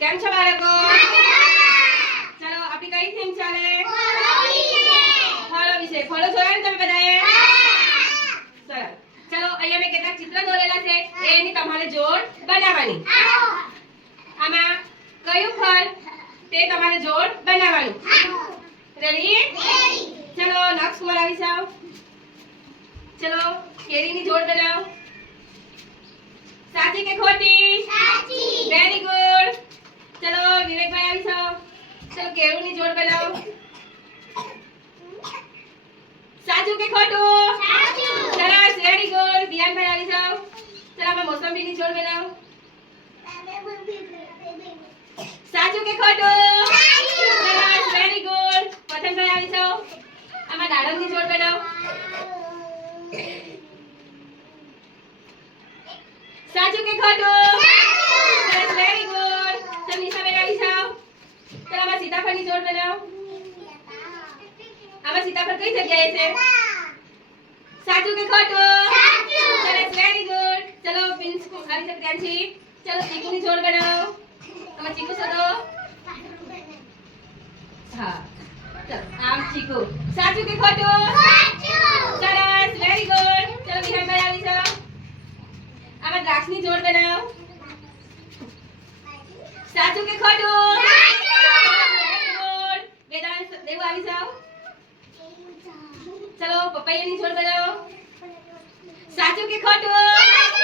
કેમ છો બાળકો? ચલો, આપણી કઈ થીમ ચાલે? ફળો વિશે. ફળો જોયા ને તમે બધાએ? સરસ. ચલો, અહીંયા મેં કેટલાક ચિત્ર દોરેલા છે. એની તમારે જોડ બનાવવાની. આમાં કયું ફળ તે તમારે જોડ બનાવવાનું. રેડી ચલો નક્ષ મરાવી જાઓ ચલો, કેરીની જોડ બનાવો. સાચી કે ખોટી? ચલો કેળુંની જોડ બનાવો. સાચું કે ખોટું? સરસ વેરી ગુડ દિયાનભાઈ આવી જાઓ. ચલો આપણે મોસંબીની જોડ બનાવો. સાચું કે ખોટું? સરસ વેરી ગુડ પતંગભાઈ આવી જાઓ. આમાં દાડમની જોડ બનાવો. સાચું કે ખોટું સરસ વેરી ગુડ ચલ નિશાબેન આવી જાઓ ચલ આમાં સીતાફળની જોડ બનાવો આમાં સીતાફળ કઈ જગ્યાએ છે? સાચું કે ખોટું? સરસ વેરી ગુડ ચલો પિન્સ કો- આવી શકે ત્યાંથી ચલો ચીકુની જોડ બનાવો. તમે ચીકુ શોધો હા. ચલ આમ ચીકુ. સાચું કે ખોટું? સરસ વેરી ગુડ ચલો વિહાનભાઈ આવી જાઓ. આમાં દ્રાક્ષની જોડ બનાવો. સાચું કે ખોટું વેરી ગુડ વેદાંત દેવું આવી જાઓ ચલો પપૈયાની જોડ બનાવો. સાચું કે ખોટું?